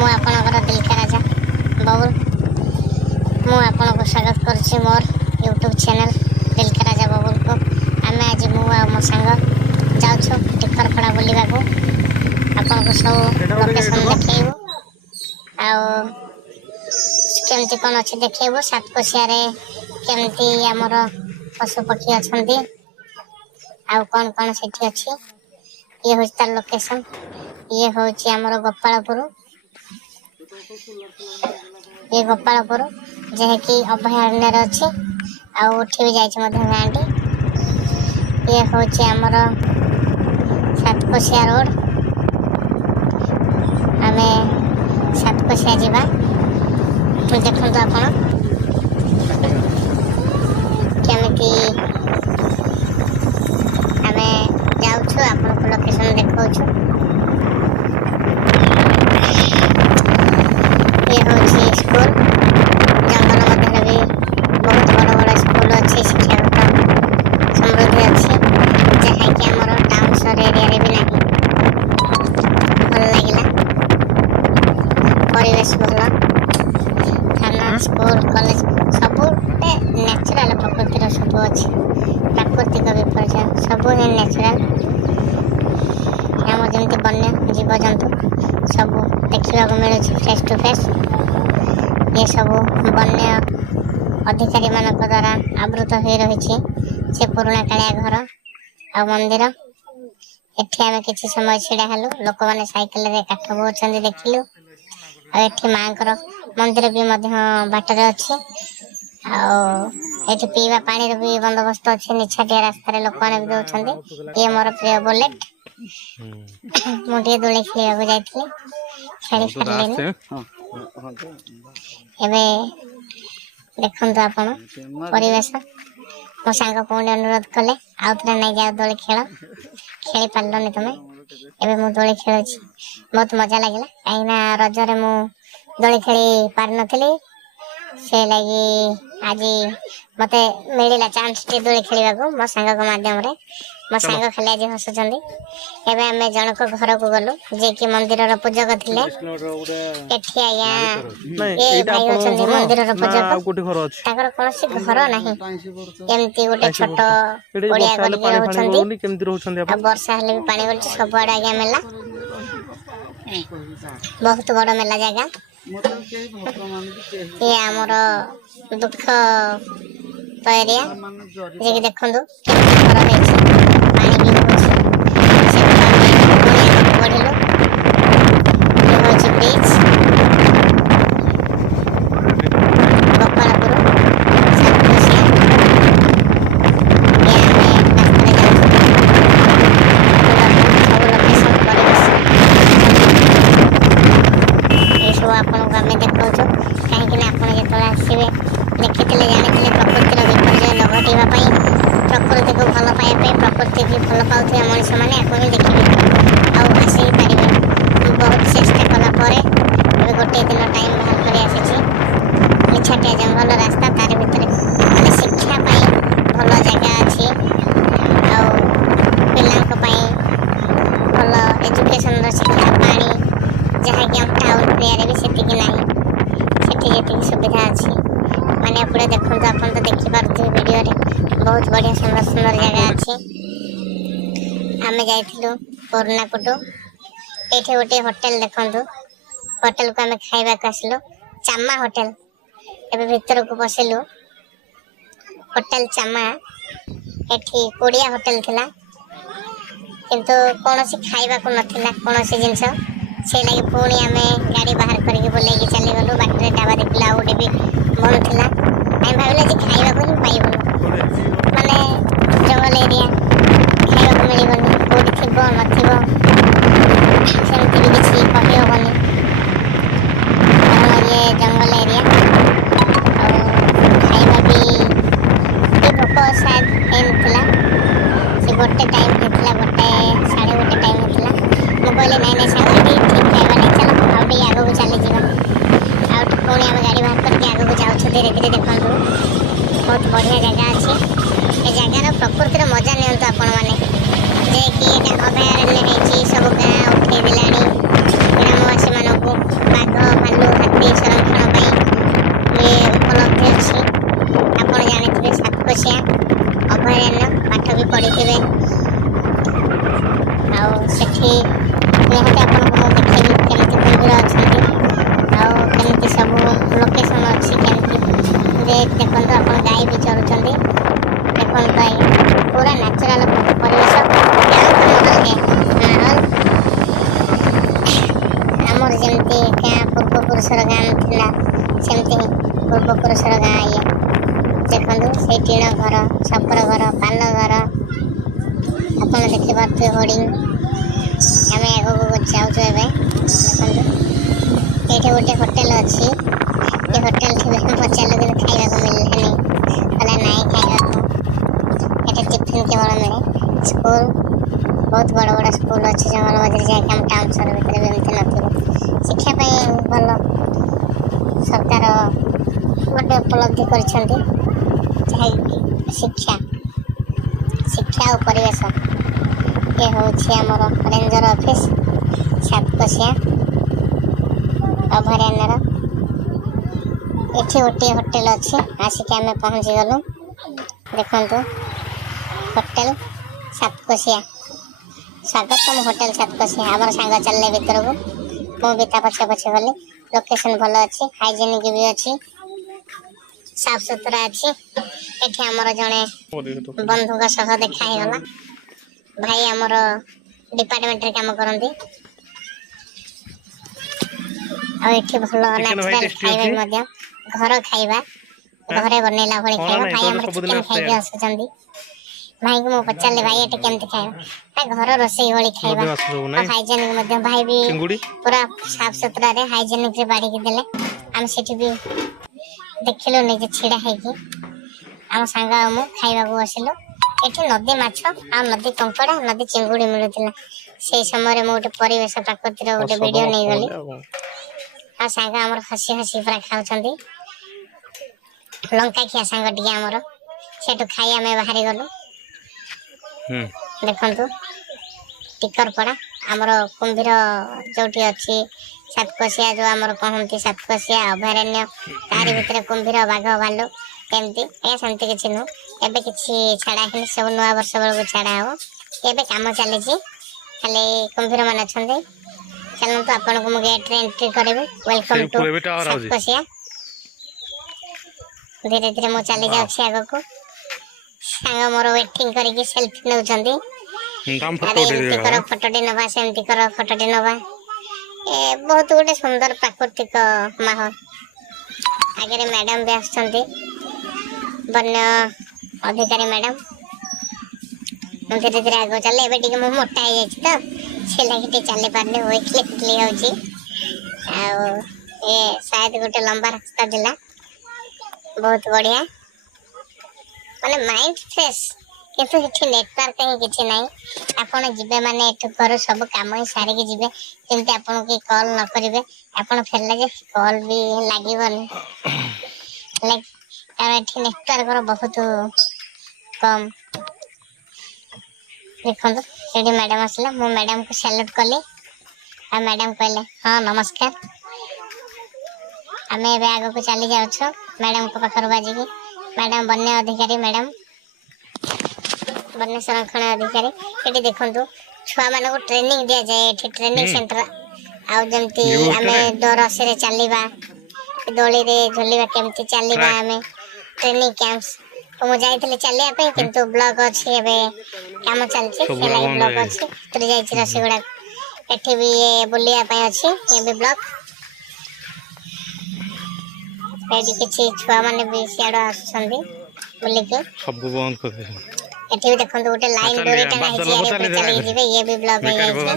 मु आपणकर दिलका राजा बाबुल मु आपको स्वागत करुच्ची मोर यूट्यूब चैनल दिलका राजा बाबुल को। आम आज मु मो सांग जाऊँ टिकरपड़ा बुलवा को आपको सब लोकेशन देखू आमती कौन अच्छे देखू सातकोशिया केमती आमर पशु पक्षी अच्छा आउ कौन कौन से अच्छी ये हूँ तार लोकेशन ये हूँ आमर गोपालपुर ये गोपालपुर जहाँकि अभयारण्य अच्छी आठी भी जाइए गाँटी ये हूँ आमर सातकोशिया रोड आम सातकोशिया जावा देखु आप केमी आम जाऊँ आपको लोकेशन देखा ये हूँ स्कूल जंगल मध्य भी बहुत बड़ बड़ स्कूल अच्छी शिक्षागत समृद्धि अच्छी जहाँकि आमर टाउन सहर एरिया भी ना भल लगे परिवेश भल थाना स्कूल कॉलेज सब नेचुरल प्रकृतिर सब अच्छी प्राकृतिक विपर्य सब ही नेचुरल आम जमी वन्य जीवजंतु सब देखा मिलूँ फेस टू फेस ये सब वन्य अधिकारी मान द्वारा आवृत हो रही से पुराणा कालिया घर आ मंदिर एठी आम किसी समय छिड़ा हेलु लोक मैंने साइकेल रे काठ बोचंदी देखिलु एठी मांकर मंदिर भी बाटर अच्छी आठी पीवा पानी भी बंदोबस्त अच्छे निछाटिया रास्ता लोक मैंने भी दौरान ये मोर प्रिय बुलेट मुझे दोली खेल जाइए खेली सारे एवं देखु आपण परिवेश मो सांग पुणी अनुरोध कले आउ थे नहीं जाओ दोली खेल खेली पार्लनि तुम एवं मु दोली खेल बहुत मजा लगे कहीं रजरे मु दोली खेली पार नी से लगी आज मत मिलला चांस टे दोली खेलने मो सांग मध्यम मो सांग खाली आज हसुंट एवं आम जनक घर को गलु जे कि मंदिर पूजक थे भाई अच्छा मंदिर पूजक कौन घर ना एमती गोटे छोट पड़िया वर्षा हेल्ले भी पानी गलुच सबुआड़े आज्ञा मेला बहुत बड़ मेला जगह ये आमर दुख तो एरिया जे कि देखु पानी भी बढ़िलु ब्रिज गोपालपुर सातकोशिया सब आपको आम देखा कहीं आपड़ जो आसवे देखी जानी प्रकृतिर विपर्य न घटापी प्रकृति को भल पाइबा प्रकृति की भल पाँच मनीष मैंने आपको ही देखिए आसी पारे बहुत चेष्टा कलापर गोटे दिन टाइम बाहर कर आसी निछाटिया जंगल रास्ता तार भर मैंने शिक्षा भल जगह अच्छी पाई भल एजुकेशन शिक्षा पानी जहाँकि आम टाउन एरिया भी सेतिक ना से सुविधा अच्छी मैंने अपने देखो आप तो देखिपे वीडियो बहुत बढ़िया सुंदर सुंदर जगह अच्छी आम जाइलु पुरनाकुटु ये गोटे होटेल देखु होटेल को आम खाइबा आसलु चामा होटेल एवं भीतर को पशिलु होटेल चामा एठी कोड़िया होटेल थिला किंतु कौन सी खाइबा को नथिला कौन सी जिनस से लगे पुणी आम गाड़ी बाहर करके बुलेगी चली गलु बाटर ढाबा देखला गोटे भी बंद थिला आम भाविले जे खाइबा को ही पाइबुनु माने जंगल एरिया खाइबा को मिलबनी कोठी थिबो नथिबो सेमती भी किसी कही हेनी कारण ये जंगल एरिया खाइबा भी भोक शायद होता से गोटे टाइम होता गोटे 1:30 टाइम होता मुझे कहले नाई सांग ठीक खाइबा नहीं चलो आगे आग को चली जावा पुणी आम गाड़ी बाहर करके आग को जाऊँ धीरे धीरे देखु बहुत बढ़िया जगह अच्छी ये जगार प्रकृतिर मजा नियंतु आपण मैंने जे कि अभयारण्य सब गाँ उठे ग्रामवासी मानक बाघ ଏଠି ନିହାତି ଆପଣଙ୍କୁ ମୁଁ ଦେଖେଇବି କେମିତି କୁମ୍ଭୀର ଅଛନ୍ତି ଆଉ କେମିତି ସବୁ ଲୋକେସନ୍ ଅଛି କେମିତି ଦେଖନ୍ତୁ ଆପଣ ଗାଈ ବି ଚରୁଛନ୍ତି ଦେଖନ୍ତୁ ଆଜ୍ଞା ପୁରା ନ୍ୟାଚୁରାଲ ପରିବେଶ ମାହୋଲ ଆମର ଯେମିତି ଗାଁ ପୂର୍ବପୁରୁଷର ଗାଁ ଥିଲା ସେମିତି ହିଁ ପୂର୍ବପୁରୁଷର ଗାଁ ଇଏ ଦେଖନ୍ତୁ ସେଇ ଟିଣ ଘର ଛପର ଘର ପାଲ ଘର ଆପଣ ଦେଖିପାରୁଥିବେ ହୋର୍ଡିଂ। ଆମେ ଆଗକୁ ଯାଉଛୁ ଏବେ ଦେଖନ୍ତୁ ଏଇଠି ଗୋଟେ ହୋଟେଲ ଅଛି ଏ ହୋଟେଲ ଠି ପଚାରିଲୁ କିନ୍ତୁ ଖାଇବାକୁ ମିଳିଲାନି କହିଲା ନାଇଁ ଖାଇବାକୁ ଏଠି ଟିଫିନ୍ କେବଳ ମିଳେ। ସ୍କୁଲ ବହୁତ ବଡ଼ ବଡ଼ ସ୍କୁଲ ଅଛି ଜଙ୍ଗଲ ମଝିରେ ଯାଇକି ଆମ ଟାଉନ୍ ସହର ଭିତରେ ବି ଏମିତି ନଥିବ। ଶିକ୍ଷା ପାଇଁ ଭଲ ସରକାର ଗୋଟେ ଉପଲବ୍ଧି କରିଛନ୍ତି ଯାହାକି ଶିକ୍ଷା ଓ ପରିବେଶ। ଏ ହେଉଛି ଆମର ରେଞ୍ଜର ଅଫିସ୍ ସାତକୋଶିଆ ଅଭୟାରଣ୍ୟର। ଏଠି ଗୋଟିଏ ହୋଟେଲ ଅଛି ଆସିକି ଆମେ ପହଞ୍ଚିଗଲୁ ଦେଖନ୍ତୁ ହୋଟେଲ ସାତକୋଶିଆ ସ୍ୱାଗତମ ହୋଟେଲ ସାତକୋଶିଆ। ଆମର ସାଙ୍ଗ ଚାଲିଲେ ଭିତରକୁ ମୁଁ ବି ତା ପଛେ ପଛେ ଗଲି। ଲୋକେସନ୍ ଭଲ ଅଛି ହାଇଜେନିକ୍ ବି ଅଛି ସାଫ ସୁତୁରା ଅଛି। ଏଠି ଆମର ଜଣେ ବନ୍ଧୁଙ୍କ ସହ ଦେଖା ହେଇଗଲା ଭାଇ ଆମର ଡିପାର୍ଟମେଣ୍ଟରେ କାମ କରନ୍ତି ଆଉ ଏଠି ଭଲ ନ୍ୟାଚୁରାଲ ଖାଇବା ବି ମଧ୍ୟ ଘର ଖାଇବା ଘରେ ବନେଇଲା ଭଳି ଖାଇବା। ଭାଇ ଆମର ଚିକେନ ଖାଇକି ଆସୁଛନ୍ତି। ଭାଇଙ୍କୁ ମୁଁ ପଚାରିଲି ଭାଇ ଏଠି କେମିତି ଖାଇବା ଭାଇ ଘର ରୋଷେଇ ଭଳି ଖାଇବା ଆଉ ହାଇଜେନିକ ମଧ୍ୟ ଭାଇ ବି ପୁରା ସାଫ ସୁତୁରାରେ ହାଇଜେନିକରେ ବାଢ଼ିକି ଦେଲେ। ଆମେ ସେଠି ବି ଦେଖିଲୁ ନିଜେ ଛିଡ଼ା ହେଇକି ଆମ ସାଙ୍ଗ ଆଉ ମୁଁ ଖାଇବାକୁ ବସିଲୁ। ଏଠି ନଦୀ ମାଛ ଆଉ ନଦୀ କଙ୍କଡ଼ା ନଦୀ ଚିଙ୍ଗୁଡ଼ି ମିଳୁଥିଲା। ସେଇ ସମୟରେ ମୁଁ ଗୋଟେ ପରିବେଶ ପ୍ରାକୃତିର ଗୋଟେ ଭିଡ଼ିଓ ନେଇଗଲି ଆଉ ସାଙ୍ଗ ଆମର ହସି ହସି ପୁରା ଖାଉଛନ୍ତି। ଲଙ୍କା ଖିଆ ସାଙ୍ଗ ଟିକେ ଆମର ସେଠୁ ଖାଇ ଆମେ ବାହାରି ଗଲୁ। ଦେଖନ୍ତୁ ଟିକରପଡ଼ା ଆମର କୁମ୍ଭୀର ଯେଉଁଠି ଅଛି ସାତକୋଶିଆ ଯେଉଁ ଆମର କହନ୍ତି ସାତକୋଶିଆ ଅଭୟାରଣ୍ୟ ତାରି ଭିତରେ କୁମ୍ଭୀର ବାଘ ଭାଲୁ କେମିତି ସେମିତି କିଛି ନୁହଁ। ଏବେ କିଛି ଛାଡ଼ା ହେଇନି ସବୁ ନୂଆ ବର୍ଷ ବେଳକୁ ଛାଡ଼ା ହବ। ଏବେ କାମ ଚାଲିଛି ଖାଲି କୁମ୍ଭୀର ମାନେ ଅଛନ୍ତି। ଚାଲନ୍ତୁ ଆପଣଙ୍କୁ ମୁଁ ଗେଟ୍ରେ ଏଣ୍ଟ୍ରି କରିବି। Welcome to Satkosia. ଧୀରେ ଧୀରେ ମୁଁ ଚାଲି ଯାଉଛି ଆଗକୁ। ସାଙ୍ଗ ମୋର ୱେଟିଂ କରିକି ସେଲ୍ଫି ନେଉଛନ୍ତି। ଆରେ ଏମିତି କର ଫଟୋଟି ନେବା ସେମିତି କର ଫଟୋଟି ନେବା। ବହୁତ ଗୋଟେ ସୁନ୍ଦର ପ୍ରାକୃତିକ ମାହୋଲ। ଆଗରେ ମ୍ୟାଡ଼ାମ ବି ଆସୁଛନ୍ତି ବନ୍ୟ ଅଧିକାରୀ ମ୍ୟାଡ଼ାମ। ମୁଁ ଧୀରେ ଧୀରେ ଆଗକୁ ଚାଲେ ଏବେ ଟିକେ ମୁଁ ମୋଟା ହେଇଯାଇଛି ତ ସେ ଲାଗି ଟିକେ ଚାଲି ପାରୁନି ୱିକଲି ୱିକଲି ହେଉଛି। ଆଉ ଏ ସାୟଦ ଗୋଟେ ଲମ୍ବା ରାସ୍ତା ଥିଲା ବହୁତ ବଢ଼ିଆ ମାନେ ମାଇଣ୍ଡ ଫ୍ରେଶ। କିନ୍ତୁ ଏଠି ନେଟୱାର୍କ ହିଁ କିଛି ନାହିଁ। ଆପଣ ଯିବେ ମାନେ ଏଠୁ ଘରୁ ସବୁ କାମ ହିଁ ସାରିକି ଯିବେ ଯେମିତି ଆପଣଙ୍କୁ କେହି କଲ୍ ନ କରିବେ। ଆପଣ ଫେରିଲେ ଯେ କଲ୍ ବି ଲାଗିବନି କାରଣ ଏଠି ନେଟୱାର୍କର ବହୁତ କମ୍। ଦେଖନ୍ତୁ ସେଠି ମ୍ୟାଡ଼ାମ ଆସିଲା ମୁଁ ମ୍ୟାଡ଼ାମକୁ ସାଲ୍ୟୁଟ୍ କଲି ଆଉ ମ୍ୟାଡ଼ାମ କହିଲେ ହଁ ନମସ୍କାର। ଆମେ ଏବେ ଆଗକୁ ଚାଲି ଯାଉଛୁ ମ୍ୟାଡ଼ାମଙ୍କ ପାଖରୁ ବାଜିକି। ମ୍ୟାଡ଼ାମ ବନ୍ୟ ଅଧିକାରୀ ମ୍ୟାଡ଼ାମ ବନ୍ୟ ସଂରକ୍ଷଣ ଅଧିକାରୀ। ଏଠି ଦେଖନ୍ତୁ ଛୁଆମାନଙ୍କୁ ଟ୍ରେନିଂ ଦିଆଯାଏ ଏଠି ଟ୍ରେନିଂ ସେଣ୍ଟର। ଆଉ ଯେମିତି ଆମେ ରସିରେ ଚାଲିବା ଦୋଳିରେ ଝୁଲିବା କେମିତି ଚାଲିବା ଆମେ ଟ୍ରେନିଂ କ୍ୟାମ୍ପସ ମୁଁ ଯାଇଥିଲି ଚାଲିବା ପାଇଁ କିନ୍ତୁ ବ୍ଲକ ଅଛି ଏବେ କାମ ଚାଲିଛି ସେ ଲାଗି ବ୍ଲକ ଅଛି ଭିତରେ ଯାଇଛି ରସିଗୁଡ଼ା। ଏଠି ବି ବୁଲିବା ପାଇଁ ଅଛି ଏ ବି ବ୍ଲକ। ଏଠି କିଛି ଛୁଆମାନେ ବି ସିଆଡ଼ୁ ଆସୁଛନ୍ତି ବୁଲିକି। ଏଠି ବି ଦେଖନ୍ତୁ ଗୋଟେ ଲାଇନ ଦୋଳି ଟଙ୍ଗା ହେଇଛି ୟାର ଉପରେ ଚାଲିକି ଯିବେ ଇଏ ବି ବ୍ଲକ ହେଇଯାଇଛି।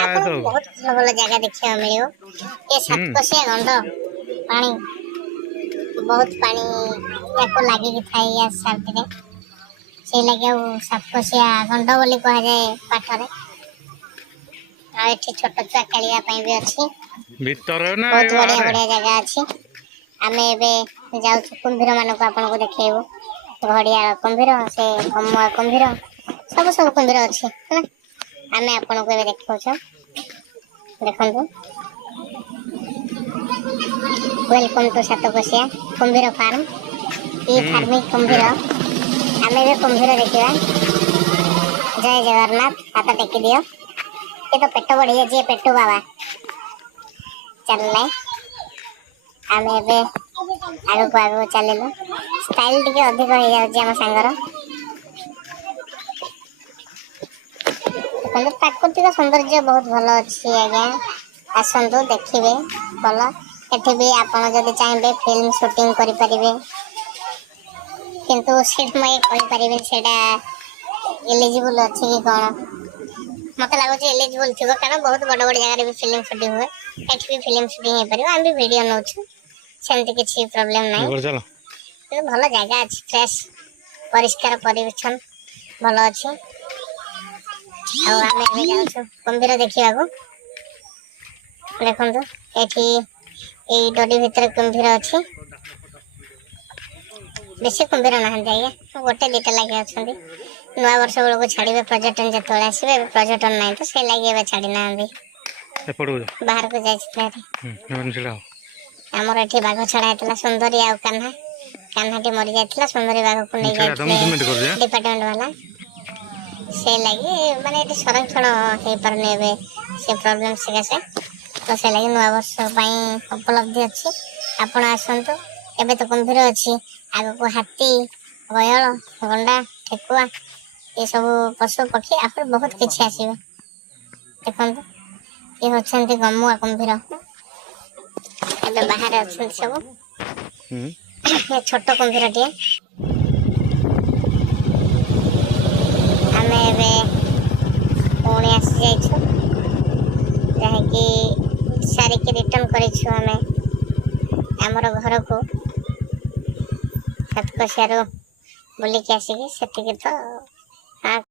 ଆପଣଙ୍କୁ ବହୁତ ଭଲ ଭଲ ଜାଗା ଦେଖିବାକୁ ମିଳିବ। ଏ ସାତକୋଶିଆ ଗଣ୍ଡ ପାଣି ବହୁତ ପାଣି ୟାକୁ ଲାଗିକି ଥାଏ ୟା ସାଥିରେ ସେଇ ଲାଗି ଆଉ ସାତକୋଶିଆ ଗଣ୍ଡ ବୋଲି କୁହାଯାଏ ପାଠରେ। ଆଉ ଏଠି ଛୋଟ ଛୁଆ ଖେଳିବା ପାଇଁ ବି ଅଛି ବହୁତ ବଢ଼ିଆ ବଢ଼ିଆ ଜାଗା ଅଛି। ଆମେ ଏବେ ଯାଉଛୁ କୁମ୍ଭୀର ମାନଙ୍କୁ ଆପଣଙ୍କୁ ଦେଖେଇବୁ। ଘଡ଼ିଆଳ କୁମ୍ଭୀର ସେ କମୁଆ କୁମ୍ଭୀର ସବୁ ସବୁ କୁମ୍ଭୀର ଅଛି ହେଲା। ଆମେ ଆପଣଙ୍କୁ ଏବେ ଦେଖାଉଛୁ ଦେଖନ୍ତୁ ୱେଲକମ୍ ଟୁ ସାତକୋଶିଆ କୁମ୍ଭୀର ଫାର୍ମ। ଇ ଫାର୍ମିଂ କୁମ୍ଭୀର ଆମେ ଏବେ କୁମ୍ଭୀର ଦେଖିବା जय जगन्नाथ हाथ टेकी दियो ये तो पेट बढ़िया जी पेटू बाबा चलना आम ए आगू आगू चलू स्टाइल टी अधिक हो जाम सांगर प्राकृतिक सौंदर्य बहुत भल अच्छी आज्ञा आसतु देखिए भल एठी भी आपन जदि चाहिए फिल्म शूटिंग करें किंतु सीट मैं कहीपर सेटा एलिजिबल अच्छी कि कौन मत लगुच एलिजिबल थी कारण बहुत बड़ बड़ जगह भी फिल्म शूटिंग हुए एठी भी फिल्म शूटिंग हो पार आम भी वीडियो नौ सेमती किसी प्रोब्लेम ना भल जगह अच्छी फ्रेश परिष्कार परिच्छन भल अच्छी आम जाऊँ कुंभीर देखा देखु ये डोरी भितर कुंभीर अच्छी बेसी कुंभीर ना आज्ञा गोटे दुटा लगे अच्छा नुआ वर्ष बेलू छाड़े पर्यटन जो आसवे पर्यटन ना तो से लगे छाड़ी ना बाहर को जामर ये बाघ छड़ा होता सुंदरी आ कान्हा कान्हाटी मरी जाता सुंदरी बाघ को नहीं डिपार्टमेंट वाला से लगे माने संरक्षण हो पारे से प्रोब्लेम सकाशे तो से लगे नुआ वर्ष उपलब्धि अच्छी आपण आसतु एबे तो कुंभीर अच्छी आग को हाथी गयल गंडा ठेकुआ ये सब पशु पक्षी आप बहुत किसी आसवे देखो ये होती गमुआ कुंभीर एबे बाहर अच्छा सब ये छोट कुंभीर टे आम ए पुणी आसी जा जहाँकि सारिकी रिटर्न करें आमर घर को सातकोशिया बुलिकी आसिकी से तो